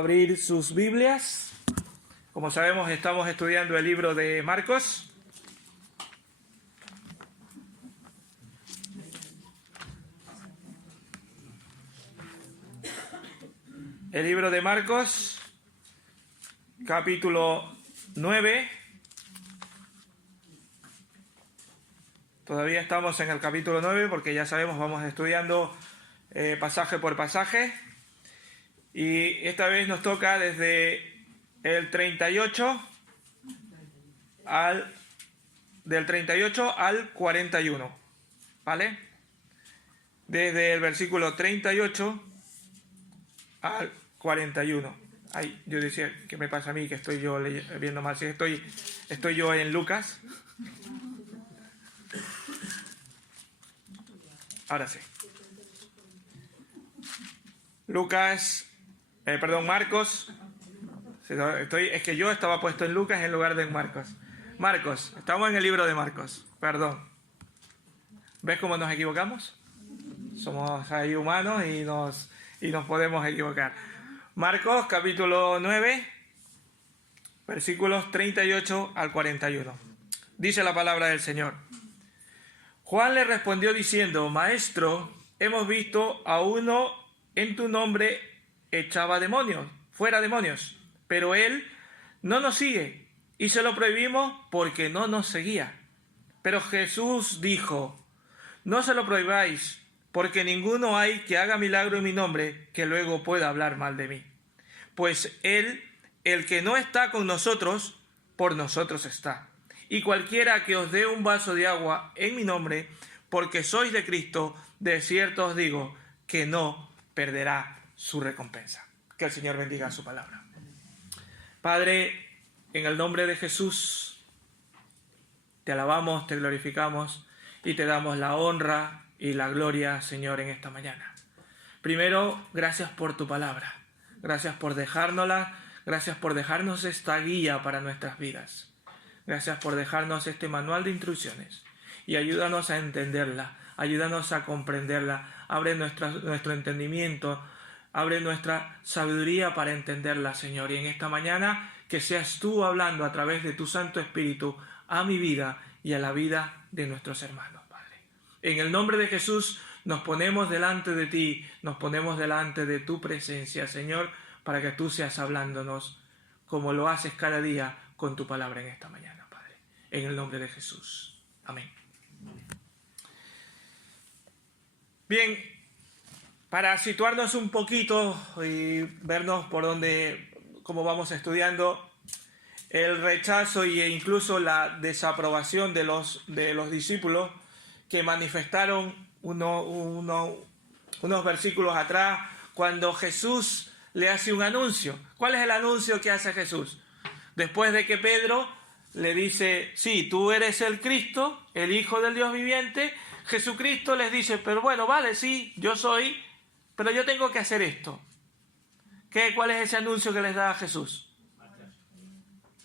Abrir sus Biblias. Como sabemos, estamos estudiando el libro de Marcos. El libro de Marcos, capítulo 9. Todavía estamos en el capítulo 9 porque ya sabemos, vamos estudiando pasaje por pasaje. Y esta vez nos toca desde el 38 del 38 al 41, ¿vale? Desde el versículo 38 al 41. Ay, yo decía, ¿qué me pasa a mí? Que estoy yo viendo mal. Si estoy yo en Lucas. Ahora sí. Marcos. Es que yo estaba puesto en Lucas en lugar de en Marcos. Marcos, estamos en el libro de Marcos. Perdón. ¿Ves cómo nos equivocamos? Somos ahí humanos y nos podemos equivocar. Marcos, capítulo 9, versículos 38 al 41. Dice la palabra del Señor. Juan le respondió diciendo: Maestro, hemos visto a uno en tu nombre echaba fuera demonios, pero él no nos sigue y se lo prohibimos porque no nos seguía. Pero Jesús dijo: No se lo prohibáis, porque ninguno hay que haga milagro en mi nombre que luego pueda hablar mal de mí. Pues él, el que no está con nosotros, por nosotros está. Y cualquiera que os dé un vaso de agua en mi nombre, porque sois de Cristo, de cierto os digo que no perderá su recompensa. Que el Señor bendiga su palabra. Padre, en el nombre de Jesús, te alabamos, te glorificamos y te damos la honra y la gloria, Señor, en esta mañana. Primero, gracias por tu palabra. Gracias por dejárnosla. Gracias por dejarnos esta guía para nuestras vidas. Gracias por dejarnos este manual de instrucciones. Y ayúdanos a entenderla. Ayúdanos a comprenderla. Abre nuestro entendimiento. Abre nuestra sabiduría para entenderla, Señor. Y en esta mañana, que seas tú hablando a través de tu Santo Espíritu a mi vida y a la vida de nuestros hermanos, Padre. En el nombre de Jesús nos ponemos delante de ti, nos ponemos delante de tu presencia, Señor, para que tú seas hablándonos como lo haces cada día con tu palabra en esta mañana, Padre. En el nombre de Jesús. Amén. Bien, para situarnos un poquito y vernos cómo vamos estudiando, el rechazo e incluso la desaprobación de los discípulos que manifestaron unos versículos atrás cuando Jesús le hace un anuncio. ¿Cuál es el anuncio que hace Jesús? Después de que Pedro le dice: sí, tú eres el Cristo, el Hijo del Dios viviente, Jesucristo les dice: pero bueno, vale, sí, yo soy, pero yo tengo que hacer esto. ¿Cuál es ese anuncio que les da a Jesús?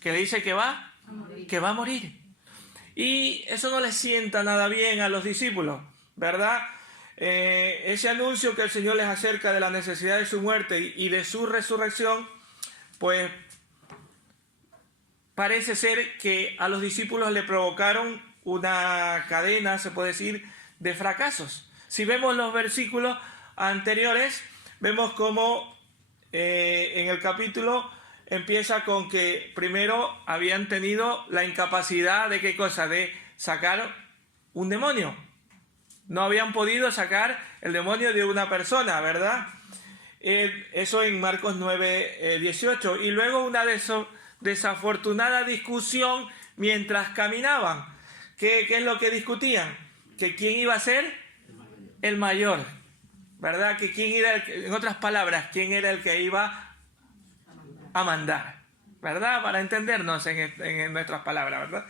Que le dice que va a morir. Y eso no les sienta nada bien a los discípulos, ¿verdad? Ese anuncio que el Señor les acerca de la necesidad de su muerte y de su resurrección, pues parece ser que a los discípulos le provocaron una cadena, se puede decir, de fracasos. Si vemos los versículos anteriores, vemos cómo en el capítulo empieza con que primero habían tenido la incapacidad de ¿qué cosa? De sacar un demonio. No habían podido sacar el demonio de una persona, ¿verdad? Eso en Marcos 9, 18. Y luego una desafortunada discusión mientras caminaban. ¿Qué es lo que discutían? Que quién iba a ser el mayor, ¿verdad? Que quién era, en otras palabras, quién era el que iba a mandar, ¿verdad? Para entendernos en nuestras palabras, ¿verdad?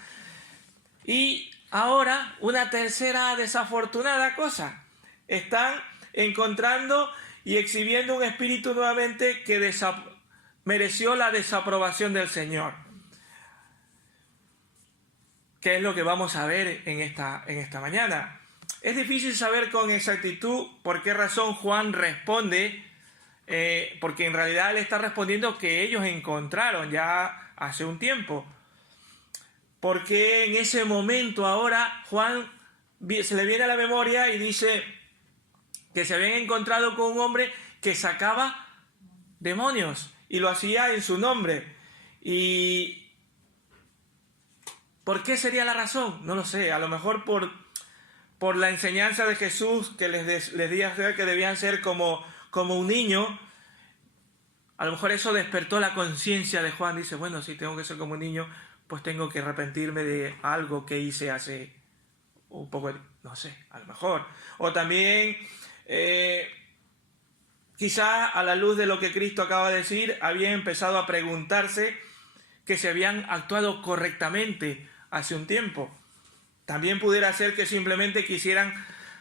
Y ahora, una tercera desafortunada cosa. Están encontrando y exhibiendo un espíritu nuevamente que mereció la desaprobación del Señor. ¿Qué es lo que vamos a ver en esta mañana? Es difícil saber con exactitud por qué razón Juan responde porque en realidad él está respondiendo que ellos encontraron ya hace un tiempo. Porque en ese momento ahora Juan se le viene a la memoria y dice que se habían encontrado con un hombre que sacaba demonios y lo hacía en su nombre. ¿Y por qué sería la razón? No lo sé, a lo mejor por la enseñanza de Jesús que les decía que debían ser como un niño. A lo mejor eso despertó la conciencia de Juan. Dice, bueno, si tengo que ser como un niño, pues tengo que arrepentirme de algo que hice hace un poco, no sé, a lo mejor. O también, quizá a la luz de lo que Cristo acaba de decir, habían empezado a preguntarse que se habían actuado correctamente hace un tiempo. También pudiera ser que simplemente quisieran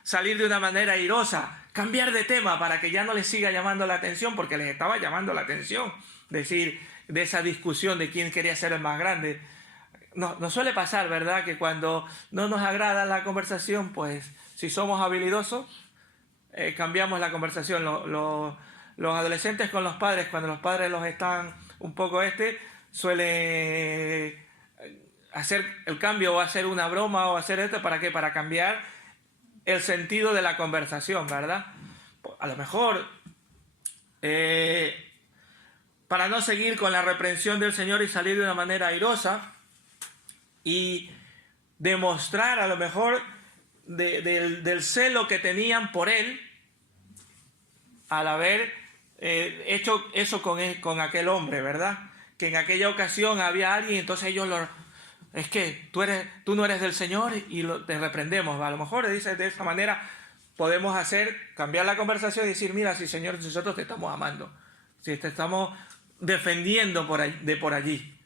salir de una manera airosa, cambiar de tema para que ya no les siga llamando la atención, porque les estaba llamando la atención, decir, de esa discusión de quién quería ser el más grande. Nos suele pasar, ¿verdad?, que cuando no nos agrada la conversación, pues si somos habilidosos, cambiamos la conversación. Los adolescentes con los padres, cuando los padres los están un poco suele hacer el cambio o hacer una broma o hacer esto, ¿para qué? Para cambiar el sentido de la conversación, ¿verdad? A lo mejor para no seguir con la reprensión del Señor y salir de una manera airosa y demostrar a lo mejor del celo que tenían por Él al haber hecho eso con aquel hombre, ¿verdad? Que en aquella ocasión había alguien, entonces ellos es que tú no eres del Señor y te reprendemos. A lo mejor dice de esa manera podemos cambiar la conversación y decir, mira, sí, Señor, nosotros te estamos amando, si te estamos defendiendo por allí.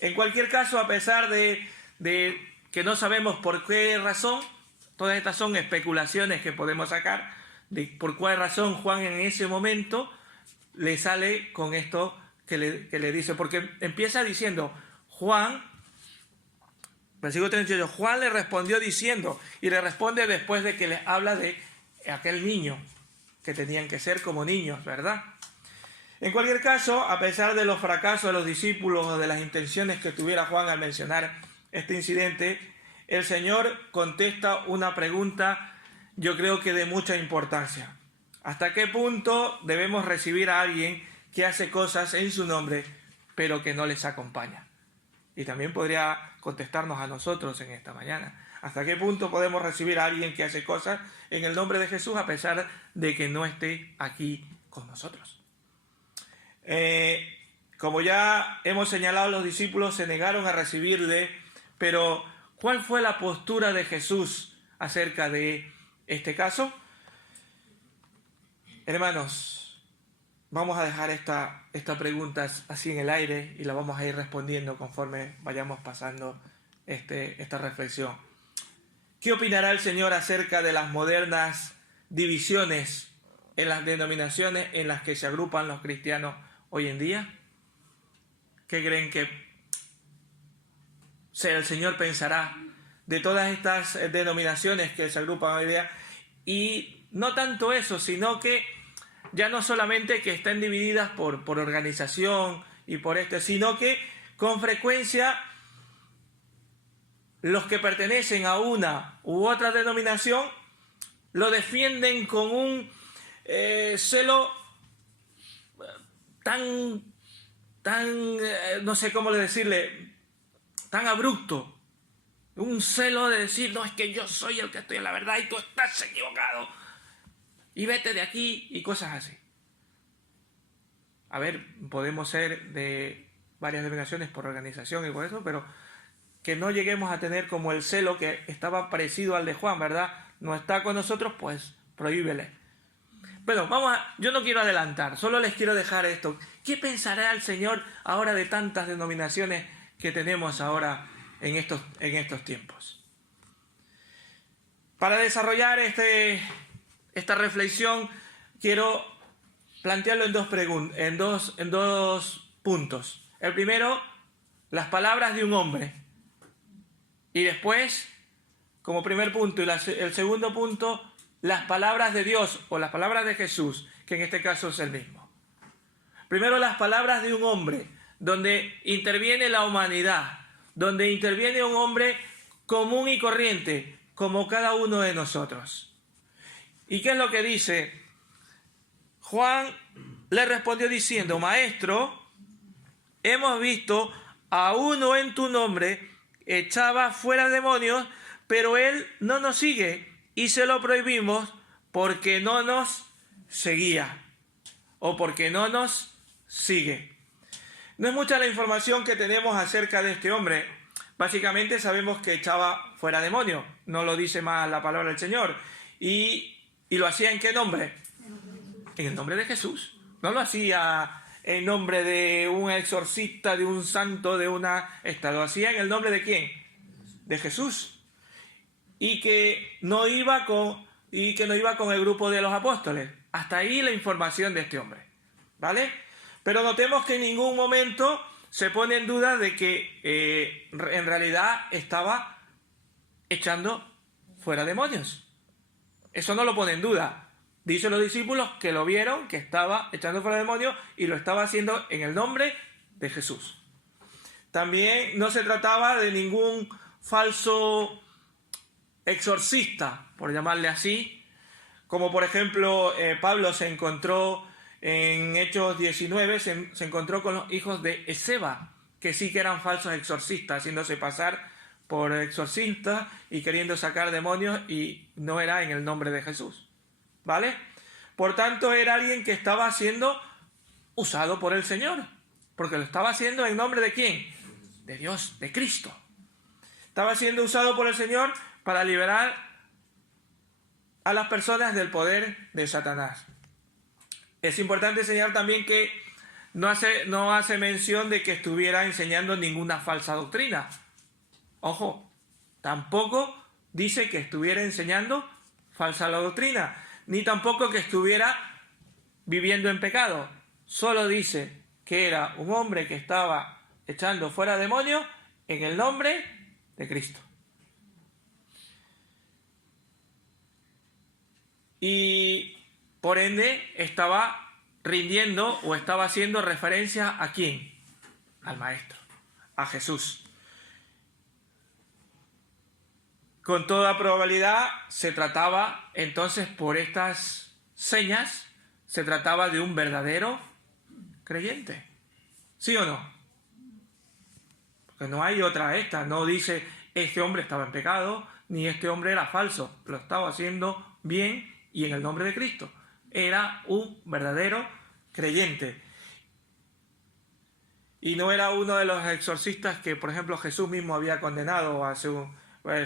En cualquier caso, a pesar de que no sabemos por qué razón, todas estas son especulaciones que podemos sacar de por cuál razón Juan en ese momento le sale con esto que le dice, porque empieza diciendo Juan, versículo 38, Juan le respondió diciendo, y le responde después de que le habla de aquel niño, que tenían que ser como niños, ¿verdad? En cualquier caso, a pesar de los fracasos de los discípulos o de las intenciones que tuviera Juan al mencionar este incidente, el Señor contesta una pregunta, yo creo que de mucha importancia. ¿Hasta qué punto debemos recibir a alguien que hace cosas en su nombre, pero que no les acompaña? Y también podría contestarnos a nosotros en esta mañana. ¿Hasta qué punto podemos recibir a alguien que hace cosas en el nombre de Jesús a pesar de que no esté aquí con nosotros? Como ya hemos señalado, los discípulos se negaron a recibirle, pero ¿cuál fue la postura de Jesús acerca de este caso? Hermanos, vamos a dejar esta pregunta así en el aire y la vamos a ir respondiendo conforme vayamos pasando esta reflexión. ¿Qué opinará el Señor acerca de las modernas divisiones en las denominaciones en las que se agrupan los cristianos hoy en día? ¿Qué creen que el Señor pensará de todas estas denominaciones que se agrupan hoy en día? Y no tanto eso, sino que ya no solamente que estén divididas por organización y por sino que con frecuencia los que pertenecen a una u otra denominación lo defienden con un celo tan no sé cómo decirle, tan abrupto, un celo de decir, no, es que yo soy el que estoy en la verdad y tú estás equivocado y vete de aquí y cosas así. A ver, podemos ser de varias denominaciones por organización y por eso, pero que no lleguemos a tener como el celo que estaba parecido al de Juan, ¿verdad? No está con nosotros, pues prohíbele. Bueno, yo no quiero adelantar, solo les quiero dejar esto. ¿Qué pensará el Señor ahora de tantas denominaciones que tenemos ahora en estos tiempos? Para desarrollar esta reflexión, quiero plantearlo en dos puntos. El primero, las palabras de un hombre. Y después, como primer punto, el segundo punto, las palabras de Dios o las palabras de Jesús, que en este caso es el mismo. Primero las palabras de un hombre, donde interviene la humanidad, donde interviene un hombre común y corriente, como cada uno de nosotros. ¿Y qué es lo que dice? Juan le respondió diciendo: Maestro, hemos visto a uno en tu nombre, echaba fuera demonios, pero él no nos sigue y se lo prohibimos porque no nos seguía o porque no nos sigue. No es mucha la información que tenemos acerca de este hombre. Básicamente sabemos que echaba fuera demonios, no lo dice más la palabra del Señor. ¿Y lo hacía en qué nombre? En el nombre de Jesús. No lo hacía en nombre de un exorcista, de un santo, de una... Lo hacía en el nombre de ¿quién? De Jesús. Y que no iba con el grupo de los apóstoles. Hasta ahí la información de este hombre, ¿vale? Pero notemos que en ningún momento se pone en duda de que en realidad estaba echando fuera demonios. Eso no lo pone en duda. Dicen los discípulos que lo vieron, que estaba echando fuera demonios y lo estaba haciendo en el nombre de Jesús. También no se trataba de ningún falso exorcista, por llamarle así, como por ejemplo Pablo se encontró en Hechos 19, se encontró con los hijos de Esceva, que sí que eran falsos exorcistas, haciéndose pasar por exorcistas y queriendo sacar demonios, y no era en el nombre de Jesús, ¿vale? Por tanto, era alguien que estaba siendo usado por el Señor, porque lo estaba haciendo en nombre de ¿quién? De Dios, de Cristo. Estaba siendo usado por el Señor para liberar a las personas del poder de Satanás. Es importante señalar también que no hace mención de que estuviera enseñando ninguna falsa doctrina. Ojo, tampoco dice que estuviera enseñando falsa doctrina, ni tampoco que estuviera viviendo en pecado. Solo dice que era un hombre que estaba echando fuera demonios en el nombre de Cristo. Y por ende estaba rindiendo o estaba haciendo referencia ¿a quién? Al Maestro, a Jesús. Con toda probabilidad se trataba entonces, por estas señas, se trataba de un verdadero creyente. ¿Sí o no? Porque no hay otra esta. No dice este hombre estaba en pecado, ni este hombre era falso. Lo estaba haciendo bien y en el nombre de Cristo. Era un verdadero creyente. Y no era uno de los exorcistas que, por ejemplo, Jesús mismo había condenado hace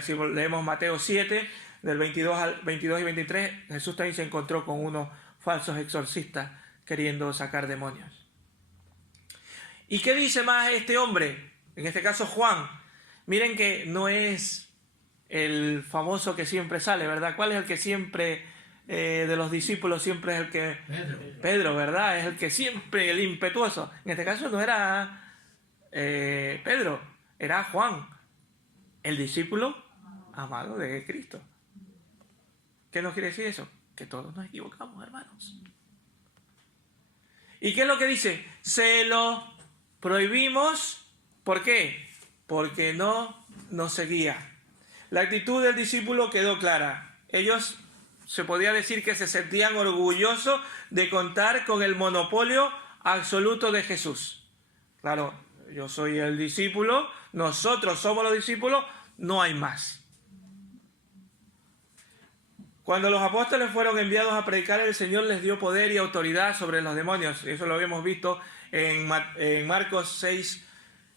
si leemos Mateo 7, del 22 y 23, Jesús también se encontró con unos falsos exorcistas queriendo sacar demonios. ¿Y qué dice más este hombre? En este caso Juan. Miren que no es el famoso que siempre sale, ¿verdad? ¿Cuál es el que siempre, de los discípulos, siempre es el que... Pedro, ¿verdad? Es el que siempre, el impetuoso. En este caso no era Pedro, era Juan, el discípulo amado de Cristo. ¿Qué nos quiere decir eso? Que todos nos equivocamos, hermanos. ¿Y qué es lo que dice? Se lo prohibimos. ¿Por qué? Porque no nos seguía. La actitud del discípulo quedó clara. Ellos, se podía decir que se sentían orgullosos de contar con el monopolio absoluto de Jesús. Claro, yo soy el discípulo, nosotros somos los discípulos, no hay más. Cuando los apóstoles fueron enviados a predicar, el Señor les dio poder y autoridad sobre los demonios. Eso lo habíamos visto en Marcos 6,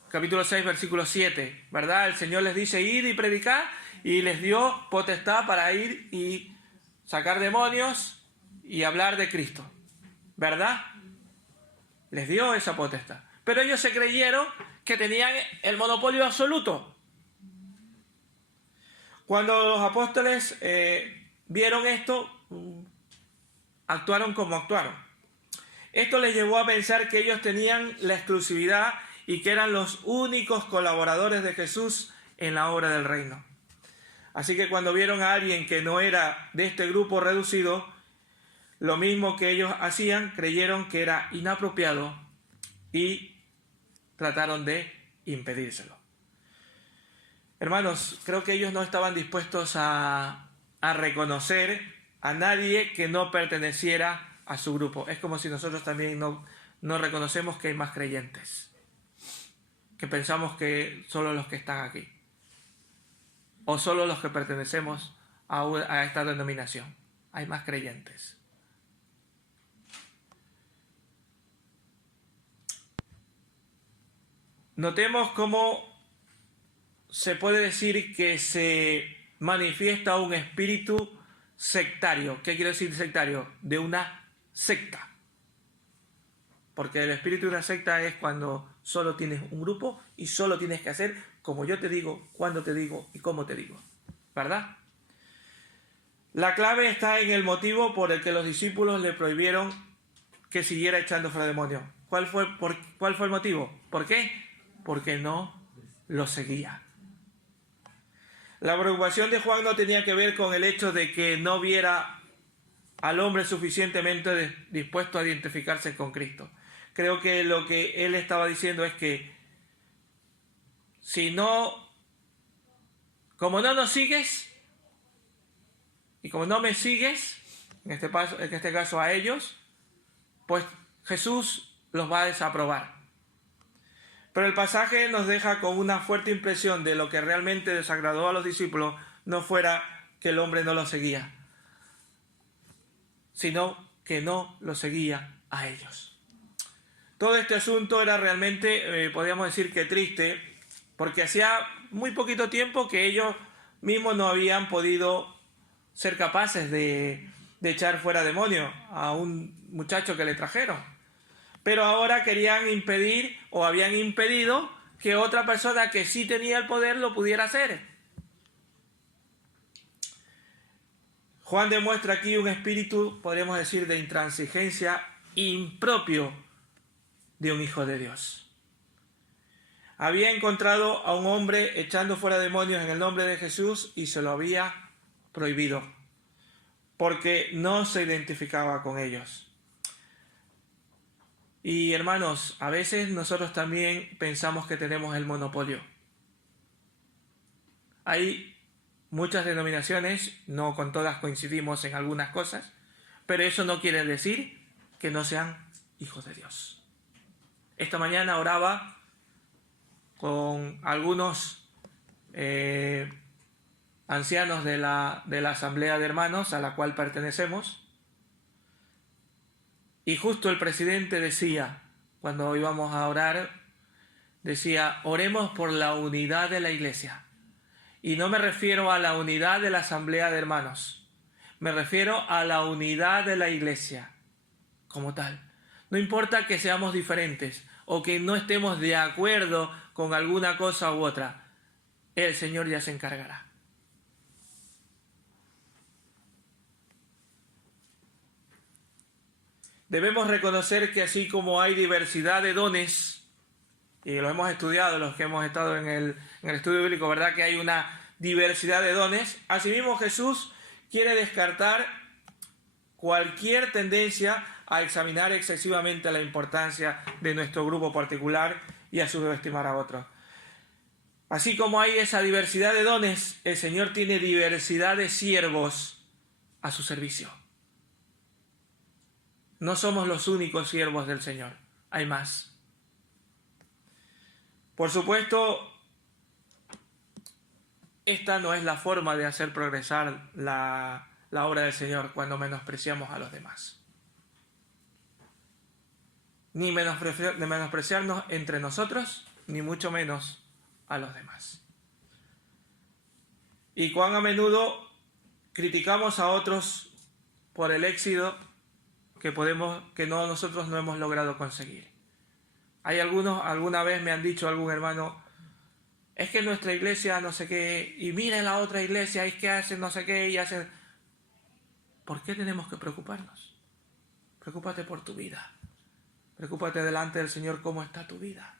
capítulo 6, versículo 7, ¿verdad? El Señor les dice, id y predicar, y les dio potestad para ir y sacar demonios y hablar de Cristo, ¿verdad? Les dio esa potestad. Pero ellos se creyeron que tenían el monopolio absoluto. Cuando los apóstoles vieron esto, actuaron como actuaron. Esto les llevó a pensar que ellos tenían la exclusividad y que eran los únicos colaboradores de Jesús en la obra del reino. Así que cuando vieron a alguien que no era de este grupo reducido, lo mismo que ellos hacían, creyeron que era inapropiado y trataron de impedírselo. Hermanos, creo que ellos no estaban dispuestos a reconocer a nadie que no perteneciera a su grupo. Es como si nosotros también no reconocemos que hay más creyentes, que pensamos que solo los que están aquí, o solo los que pertenecemos a esta denominación. Hay más creyentes. Notemos cómo se puede decir que se manifiesta un espíritu sectario. ¿Qué quiere decir sectario? De una secta. Porque el espíritu de una secta es cuando solo tienes un grupo y solo tienes que hacer como yo te digo, cuando te digo y cómo te digo. ¿Verdad? La clave está en el motivo por el que los discípulos le prohibieron que siguiera echando fuera demonios. ¿Cuál fue el motivo? ¿Por qué? Porque no lo seguía. La preocupación de Juan no tenía que ver con el hecho de que no viera al hombre suficientemente dispuesto a identificarse con Cristo. Creo que lo que él estaba diciendo es que como no nos sigues y como no me sigues, en este caso a ellos, pues Jesús los va a desaprobar. Pero el pasaje nos deja con una fuerte impresión de lo que realmente desagradó a los discípulos no fuera que el hombre no lo seguía, sino que no lo seguía a ellos. Todo este asunto era realmente, podríamos decir que triste, porque hacía muy poquito tiempo que ellos mismos no habían podido ser capaces de echar fuera demonios a un muchacho que le trajeron. Pero ahora querían impedir o habían impedido que otra persona que sí tenía el poder lo pudiera hacer. Juan demuestra aquí un espíritu, podríamos decir, de intransigencia impropio de un hijo de Dios. Había encontrado a un hombre echando fuera demonios en el nombre de Jesús y se lo había prohibido, porque no se identificaba con ellos. Y hermanos, a veces nosotros también pensamos que tenemos el monopolio. Hay muchas denominaciones, no con todas coincidimos en algunas cosas, pero eso no quiere decir que no sean hijos de Dios. Esta mañana oraba con algunos ancianos de la Asamblea de Hermanos a la cual pertenecemos. Y justo el presidente decía, cuando íbamos a orar, decía, oremos por la unidad de la iglesia. Y no me refiero a la unidad de la asamblea de hermanos, me refiero a la unidad de la iglesia como tal. No importa que seamos diferentes o que no estemos de acuerdo con alguna cosa u otra, el Señor ya se encargará. Debemos reconocer que así como hay diversidad de dones, y lo hemos estudiado los que hemos estado en el estudio bíblico, ¿verdad? Que hay una diversidad de dones. Asimismo, Jesús quiere descartar cualquier tendencia a examinar excesivamente la importancia de nuestro grupo particular y a subestimar a otros. Así como hay esa diversidad de dones, el Señor tiene diversidad de siervos a su servicio. No somos los únicos siervos del Señor, hay más. Por supuesto, esta no es la forma de hacer progresar la obra del Señor cuando menospreciamos a los demás. Ni menospreciarnos entre nosotros, ni mucho menos a los demás. Y cuán a menudo criticamos a otros por el éxito que nosotros no hemos logrado conseguir. Hay alguna vez me han dicho algún hermano, es que nuestra iglesia no sé qué, y mira la otra iglesia, es que hacen no sé qué y hacen... ¿Por qué tenemos que preocuparnos? Preocúpate por tu vida. Preocúpate delante del Señor cómo está tu vida.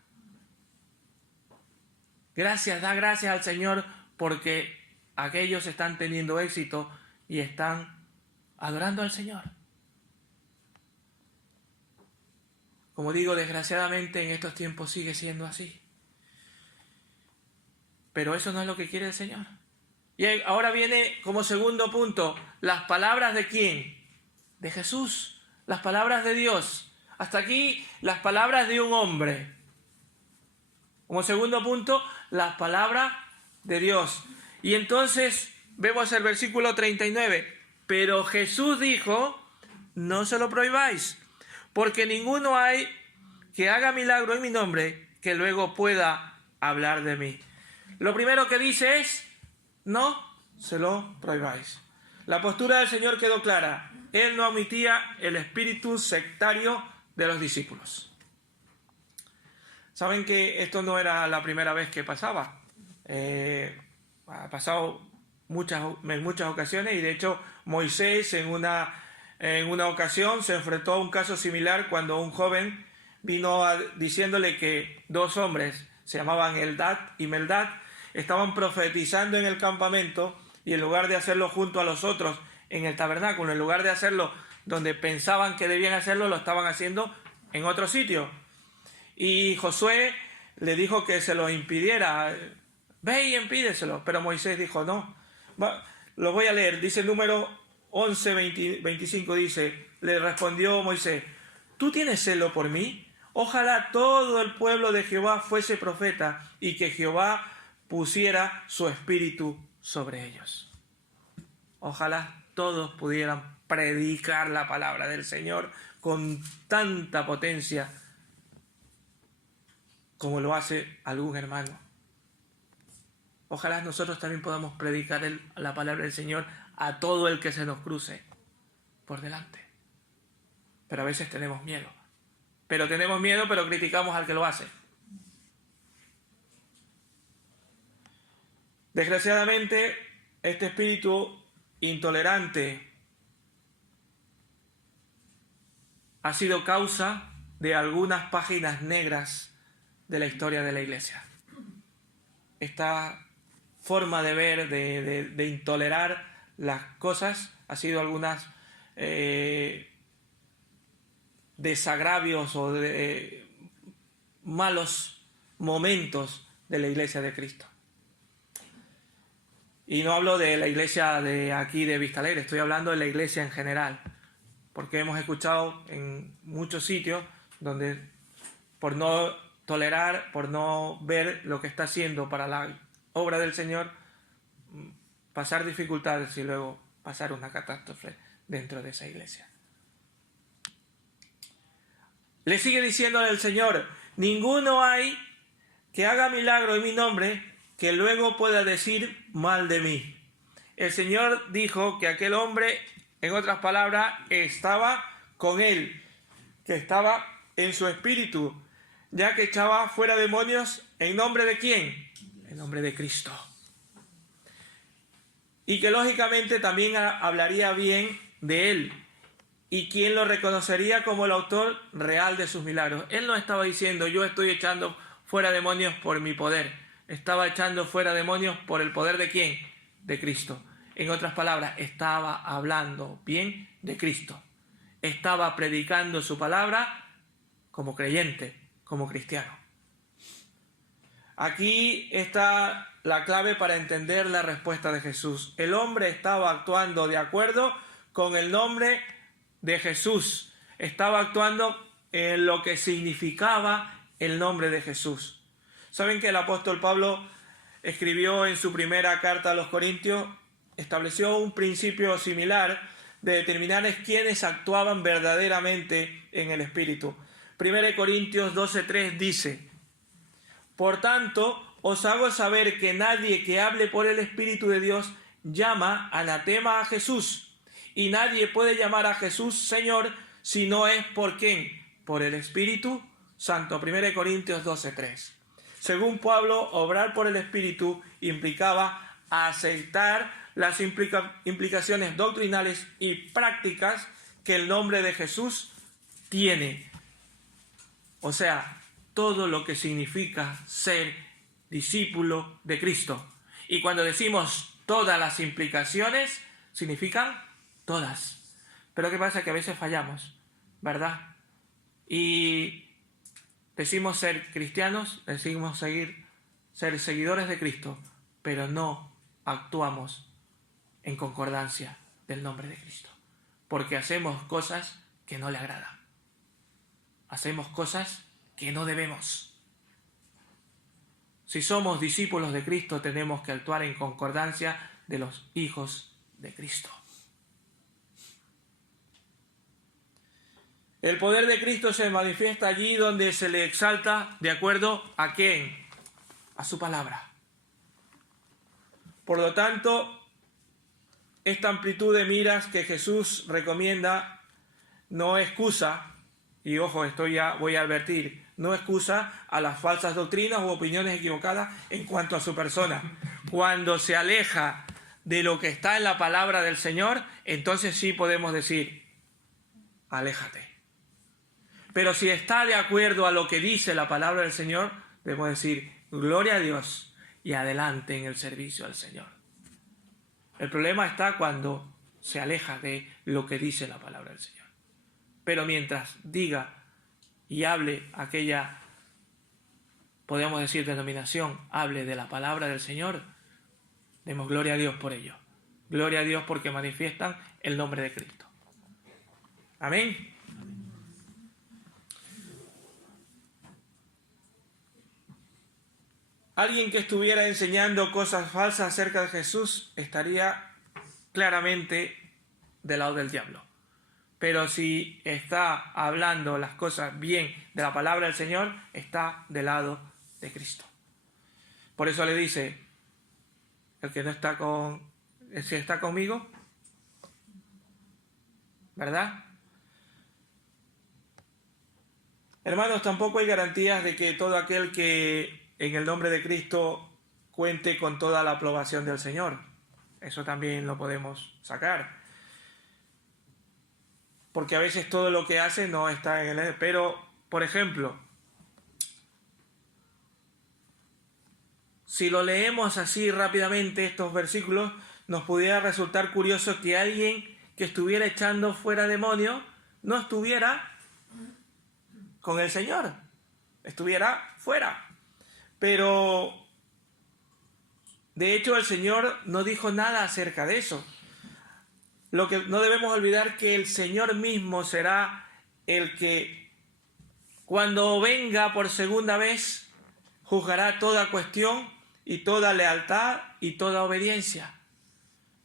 Da gracias al Señor porque aquellos están teniendo éxito y están adorando al Señor. Como digo, desgraciadamente en estos tiempos sigue siendo así. Pero eso no es lo que quiere el Señor. Y ahora viene como segundo punto, las palabras de ¿quién? De Jesús, las palabras de Dios. Hasta aquí las palabras de un hombre. Como segundo punto, las palabras de Dios. Y entonces vemos el versículo 39. Pero Jesús dijo, no se lo prohibáis, porque ninguno hay que haga milagro en mi nombre que luego pueda hablar de mí. Lo primero que dice es, no se lo prohibáis. La postura del Señor quedó clara. Él no admitía el espíritu sectario de los discípulos. Saben que esto no era la primera vez que pasaba. Ha pasado en muchas ocasiones, y de hecho Moisés en una ocasión se enfrentó a un caso similar cuando un joven vino diciéndole que dos hombres, se llamaban Eldad y Meldad, estaban profetizando en el campamento, y en lugar de hacerlo junto a los otros en el tabernáculo, en lugar de hacerlo donde pensaban que debían hacerlo, lo estaban haciendo en otro sitio. Y Josué le dijo que se lo impidiera. Ve y impídeselo. Pero Moisés dijo, no. Lo voy a leer. Dice el número 11, 25, dice, le respondió Moisés, ¿tú tienes celo por mí? Ojalá todo el pueblo de Jehová fuese profeta, y que Jehová pusiera su espíritu sobre ellos. Ojalá todos pudieran predicar la palabra del Señor con tanta potencia como lo hace algún hermano. Ojalá nosotros también podamos predicar la palabra del Señor a todo el que se nos cruce por delante. Pero a veces tenemos miedo. Pero criticamos al que lo hace. Desgraciadamente, este espíritu intolerante ha sido causa de algunas páginas negras de la historia de la Iglesia. Esta forma de ver, de intolerar las cosas, ha sido algunas desagravios o de malos momentos de la Iglesia de Cristo. Y no hablo de la iglesia de aquí de Vista Alegre, estoy hablando de la iglesia en general, porque hemos escuchado en muchos sitios donde por no tolerar, por no ver lo que está haciendo para la obra del Señor, pasar dificultades y luego pasar una catástrofe dentro de esa iglesia. Le sigue diciendo el Señor, ninguno hay que haga milagro en mi nombre que luego pueda decir mal de mí. El Señor dijo que aquel hombre, en otras palabras, estaba con él, que estaba en su espíritu, ya que echaba fuera demonios en nombre de ¿quién? En nombre de Cristo. Y que lógicamente también hablaría bien de él. ¿Y quién lo reconocería como el autor real de sus milagros? Él no estaba diciendo, yo estoy echando fuera demonios por mi poder. Estaba echando fuera demonios por el poder de ¿quién? De Cristo. En otras palabras, estaba hablando bien de Cristo. Estaba predicando su palabra como creyente, como cristiano. Aquí está la clave para entender la respuesta de Jesús. El hombre estaba actuando de acuerdo con el nombre de Jesús. Estaba actuando en lo que significaba el nombre de Jesús. ¿Saben que el apóstol Pablo escribió en su primera carta a los Corintios, estableció un principio similar de determinar quiénes actuaban verdaderamente en el Espíritu? 1 Corintios 12:3 dice, por tanto, os hago saber que nadie que hable por el Espíritu de Dios llama anatema a Jesús, y nadie puede llamar a Jesús Señor si no es por ¿quién? Por el Espíritu Santo. 1 Corintios 12:3. Según Pablo, obrar por el Espíritu implicaba aceptar las implicaciones doctrinales y prácticas que el nombre de Jesús tiene. O sea, todo lo que significa ser discípulo de Cristo. Y cuando decimos todas las implicaciones, significan todas. Pero ¿qué pasa? Que a veces fallamos, ¿verdad? Y Decimos ser cristianos, decimos ser seguidores de Cristo, pero no actuamos en concordancia del nombre de Cristo, porque hacemos cosas que no le agradan. Hacemos cosas que no debemos. Si somos discípulos de Cristo, tenemos que actuar en concordancia de los hijos de Cristo. El poder de Cristo se manifiesta allí donde se le exalta de acuerdo a quién, a su palabra. Por lo tanto, esta amplitud de miras que Jesús recomienda no excusa, y ojo, esto ya voy a advertir, no excusa a las falsas doctrinas u opiniones equivocadas en cuanto a su persona. Cuando se aleja de lo que está en la palabra del Señor, entonces sí podemos decir, aléjate. Pero si está de acuerdo a lo que dice la palabra del Señor, debemos decir, gloria a Dios y adelante en el servicio al Señor. El problema está cuando se aleja de lo que dice la palabra del Señor. Pero mientras diga y hable aquella, podemos decir, denominación, hable de la palabra del Señor, demos gloria a Dios por ello. Gloria a Dios porque manifiestan el nombre de Cristo. Amén. Alguien que estuviera enseñando cosas falsas acerca de Jesús estaría claramente del lado del diablo. Pero si está hablando las cosas bien de la palabra del Señor, está del lado de Cristo. Por eso le dice, el que no está si está conmigo, ¿verdad? Hermanos, tampoco hay garantías de que todo aquel que en el nombre de Cristo cuente con toda la aprobación del Señor. Eso también lo podemos sacar. Porque a veces todo lo que hace no está en él. Pero, por ejemplo, si lo leemos así rápidamente estos versículos, nos pudiera resultar curioso que alguien que estuviera echando fuera demonios no estuviera con el Señor, estuviera fuera. Pero, de hecho, el Señor no dijo nada acerca de eso. Lo que no debemos olvidar que el Señor mismo será el que, cuando venga por segunda vez, juzgará toda cuestión y toda lealtad y toda obediencia.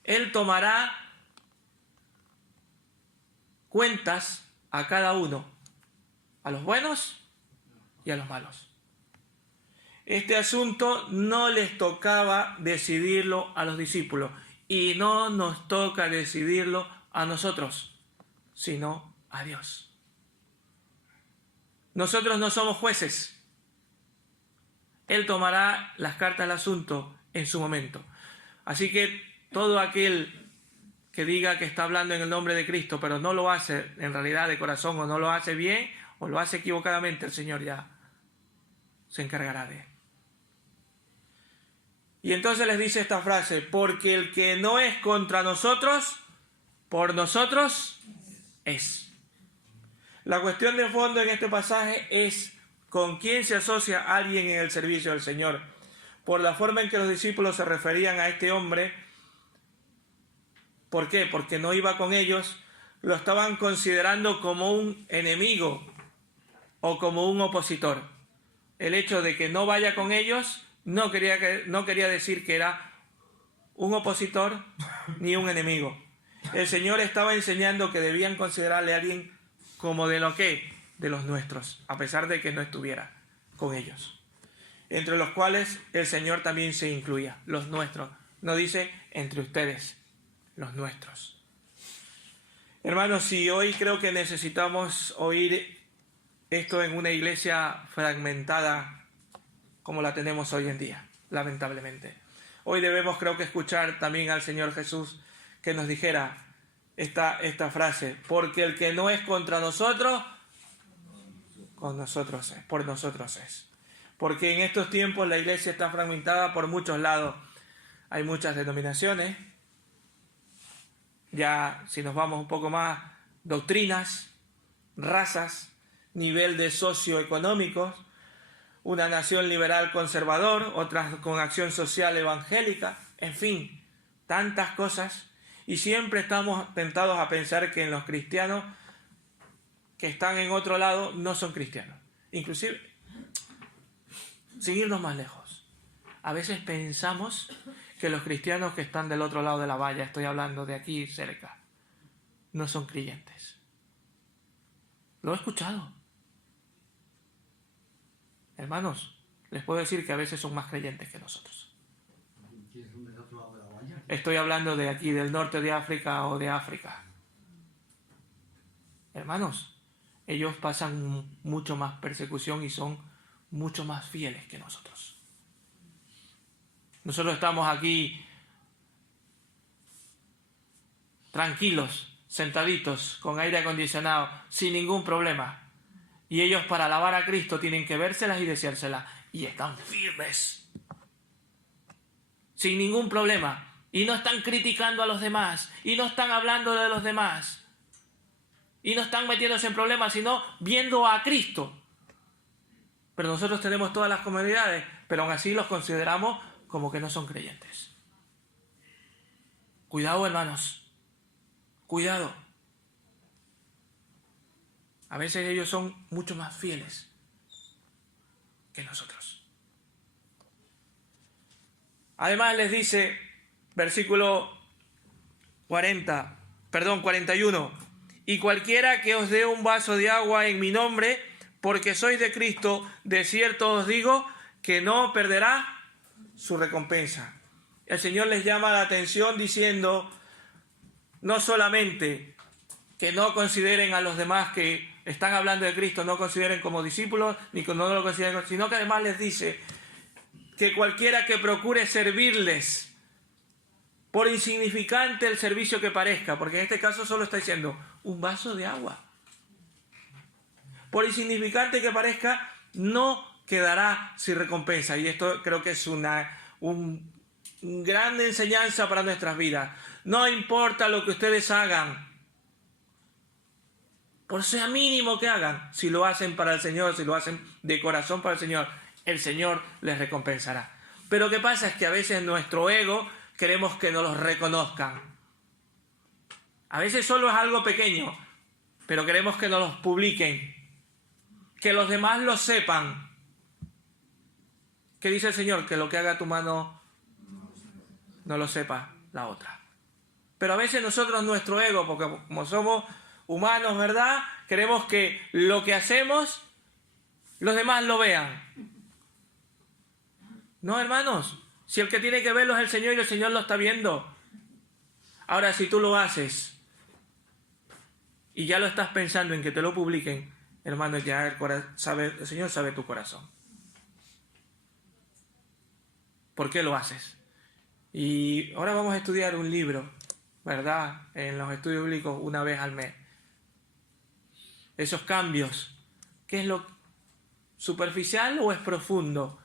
Él tomará cuentas a cada uno, a los buenos y a los malos. Este asunto no les tocaba decidirlo a los discípulos y no nos toca decidirlo a nosotros, sino a Dios. Nosotros no somos jueces. Él tomará las cartas del asunto en su momento. Así que todo aquel que diga que está hablando en el nombre de Cristo, pero no lo hace en realidad de corazón, o no lo hace bien, o lo hace equivocadamente, el Señor ya se encargará de él. Y entonces les dice esta frase, porque el que no es contra nosotros, por nosotros es. La cuestión de fondo en este pasaje es con quién se asocia alguien en el servicio del Señor. Por la forma en que los discípulos se referían a este hombre, ¿por qué? Porque no iba con ellos, lo estaban considerando como un enemigo o como un opositor. El hecho de que no vaya con ellos no quería decir que era un opositor ni un enemigo. El Señor estaba enseñando que debían considerarle a alguien como de lo que, de los nuestros, a pesar de que no estuviera con ellos. Entre los cuales el Señor también se incluía, los nuestros. No dice entre ustedes, los nuestros. Hermanos, si hoy creo que necesitamos oír esto en una iglesia fragmentada como la tenemos hoy en día, lamentablemente. Hoy debemos, creo que, escuchar también al Señor Jesús que nos dijera esta frase, porque el que no es contra nosotros, con nosotros es, por nosotros es. Porque en estos tiempos la iglesia está fragmentada por muchos lados. Hay muchas denominaciones. Ya, si nos vamos un poco más, doctrinas, razas, nivel de socioeconómicos, una nación liberal conservador, otras con acción social evangélica, en fin, tantas cosas. Y siempre estamos tentados a pensar que los cristianos que están en otro lado no son cristianos. Inclusive, sin irnos más lejos, a veces pensamos que los cristianos que están del otro lado de la valla, estoy hablando de aquí cerca, no son creyentes. Lo he escuchado. Hermanos, les puedo decir que a veces son más creyentes que nosotros. Estoy hablando de aquí, del norte de África o de África. Hermanos, ellos pasan mucho más persecución y son mucho más fieles que nosotros. Nosotros estamos aquí tranquilos, sentaditos, con aire acondicionado, sin ningún problema. Y ellos para alabar a Cristo tienen que vérselas y deseárselas. Y están firmes, sin ningún problema. Y no están criticando a los demás. Y no están hablando de los demás. Y no están metiéndose en problemas, sino viendo a Cristo. Pero nosotros tenemos todas las comodidades, pero aún así los consideramos como que no son creyentes. Cuidado, hermanos. Cuidado. A veces ellos son mucho más fieles que nosotros. Además les dice, versículo 41, y cualquiera que os dé un vaso de agua en mi nombre, porque sois de Cristo, de cierto os digo que no perderá su recompensa. El Señor les llama la atención diciendo, no solamente que no consideren a los demás que están hablando de Cristo, no consideren como discípulos, ni que no lo consideren, sino que además les dice que cualquiera que procure servirles, por insignificante el servicio que parezca, porque en este caso solo está diciendo un vaso de agua, por insignificante que parezca, no quedará sin recompensa. Y esto creo que es una gran enseñanza para nuestras vidas. No importa lo que ustedes hagan, por sea mínimo que hagan, si lo hacen para el Señor, si lo hacen de corazón para el Señor les recompensará. Pero lo que pasa es que a veces nuestro ego queremos que nos los reconozcan. A veces solo es algo pequeño, pero queremos que nos los publiquen, que los demás lo sepan. ¿Qué dice el Señor? Que lo que haga tu mano no lo sepa la otra. Pero a veces nosotros, nuestro ego, porque como somos humanos, ¿verdad? Queremos que lo que hacemos los demás lo vean. No, hermanos, si el que tiene que verlo es el Señor y el Señor lo está viendo. Ahora, si tú lo haces y ya lo estás pensando en que te lo publiquen, hermano, ya el Señor sabe tu corazón. ¿Por qué lo haces? Y ahora vamos a estudiar un libro, ¿verdad? En los estudios bíblicos una vez al mes. Esos cambios, ¿qué es lo superficial o es profundo?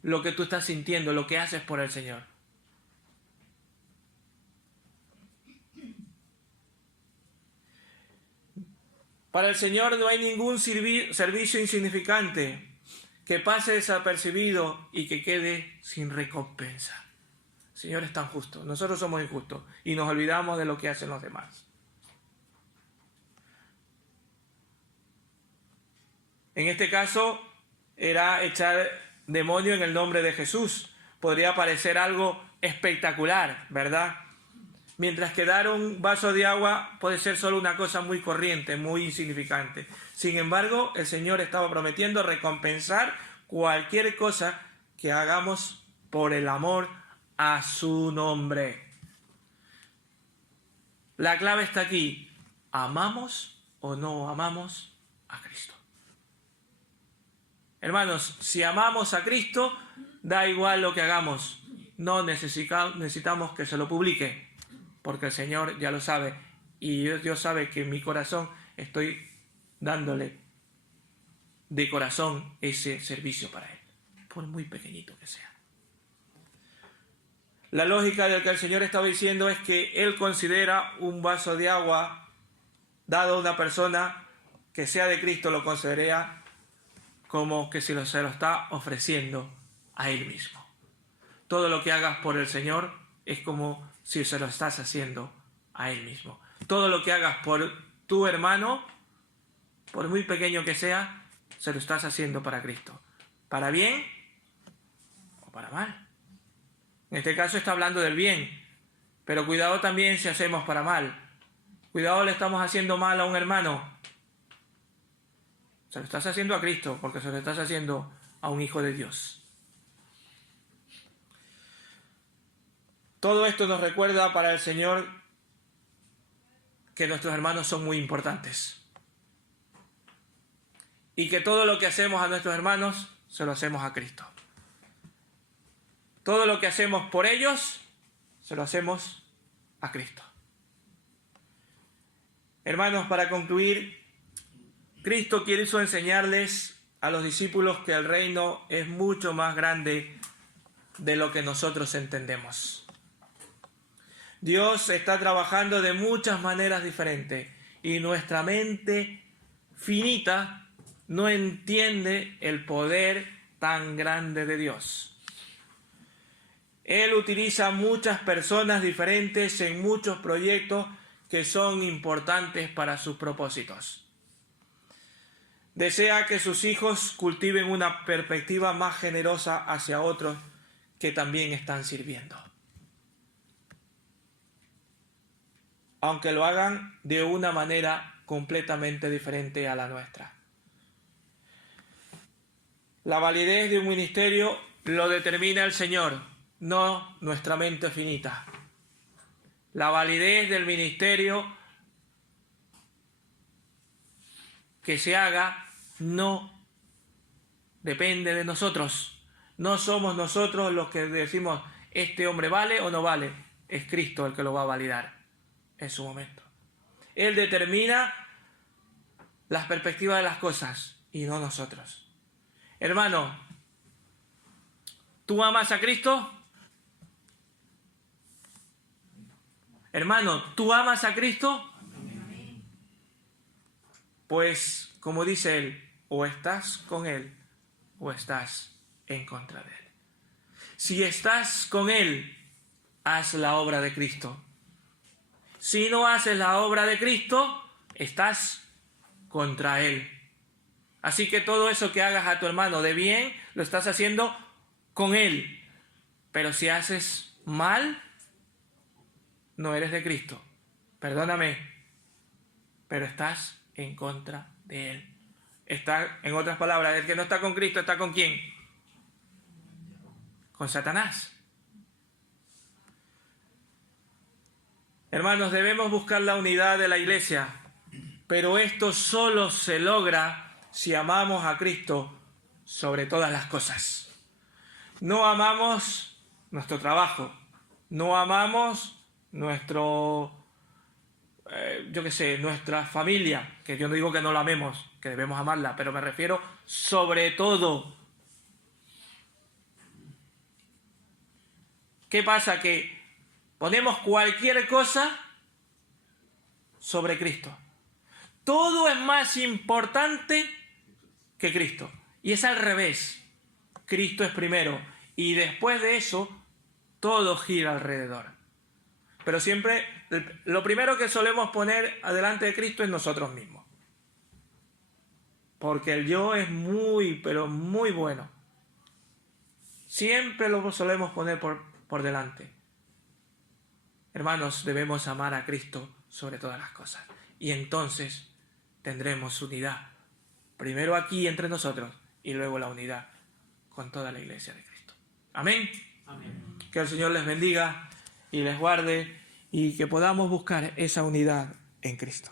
Lo que tú estás sintiendo, lo que haces por el Señor. Para el Señor no hay ningún servicio insignificante que pase desapercibido y que quede sin recompensa. El Señor es tan justo, nosotros somos injustos y nos olvidamos de lo que hacen los demás. En este caso era echar demonio en el nombre de Jesús. Podría parecer algo espectacular, ¿verdad? Mientras que dar un vaso de agua puede ser solo una cosa muy corriente, muy insignificante. Sin embargo, el Señor estaba prometiendo recompensar cualquier cosa que hagamos por el amor a su nombre. La clave está aquí. ¿Amamos o no amamos a Cristo? Hermanos, si amamos a Cristo, da igual lo que hagamos. No necesitamos que se lo publique, porque el Señor ya lo sabe. Y Dios sabe que en mi corazón estoy dándole de corazón ese servicio para Él, por muy pequeñito que sea. La lógica de lo que el Señor estaba diciendo es que Él considera un vaso de agua dado a una persona que sea de Cristo lo considera como que se lo está ofreciendo a Él mismo. Todo lo que hagas por el Señor es como si se lo estás haciendo a Él mismo. Todo lo que hagas por tu hermano, por muy pequeño que sea, se lo estás haciendo para Cristo. ¿Para bien o para mal? En este caso está hablando del bien, pero cuidado también si hacemos para mal. Cuidado, le estamos haciendo mal a un hermano. Se lo estás haciendo a Cristo, porque se lo estás haciendo a un hijo de Dios. Todo esto nos recuerda para el Señor que nuestros hermanos son muy importantes. Y que todo lo que hacemos a nuestros hermanos, se lo hacemos a Cristo. Todo lo que hacemos por ellos, se lo hacemos a Cristo. Hermanos, para concluir, Cristo quiso enseñarles a los discípulos que el reino es mucho más grande de lo que nosotros entendemos. Dios está trabajando de muchas maneras diferentes y nuestra mente finita no entiende el poder tan grande de Dios. Él utiliza muchas personas diferentes en muchos proyectos que son importantes para sus propósitos. Desea que sus hijos cultiven una perspectiva más generosa hacia otros que también están sirviendo. Aunque lo hagan de una manera completamente diferente a la nuestra. La validez de un ministerio lo determina el Señor, no nuestra mente finita. La validez del ministerio que se haga no depende de nosotros. No somos nosotros los que decimos este hombre vale o no vale. Es Cristo el que lo va a validar en su momento. Él determina las perspectivas de las cosas y no nosotros. Hermano, ¿tú amas a Cristo? Hermano, ¿tú amas a Cristo? Pues, como dice él, o estás con él o estás en contra de él. Si estás con él, haz la obra de Cristo. Si no haces la obra de Cristo, estás contra él. Así que todo eso que hagas a tu hermano de bien, lo estás haciendo con él. Pero si haces mal, no eres de Cristo. Perdóname, pero estás en contra de él. Está, en otras palabras, el que no está con Cristo, ¿está con quién? Con Satanás. Hermanos, debemos buscar la unidad de la iglesia, pero esto solo se logra si amamos a Cristo sobre todas las cosas. No amamos nuestro trabajo, no amamos nuestra familia, que yo no digo que no la amemos, que debemos amarla, pero me refiero sobre todo. ¿Qué pasa? Que ponemos cualquier cosa sobre Cristo. Todo es más importante que Cristo. Y es al revés. Cristo es primero. Y después de eso, todo gira alrededor. Pero siempre, lo primero que solemos poner adelante de Cristo es nosotros mismos. Porque el yo es muy, pero muy bueno. Siempre lo solemos poner por delante. Hermanos, debemos amar a Cristo sobre todas las cosas. Y entonces tendremos unidad. Primero aquí entre nosotros y luego la unidad con toda la iglesia de Cristo. Amén. Amén. Que el Señor les bendiga y les guarde y que podamos buscar esa unidad en Cristo.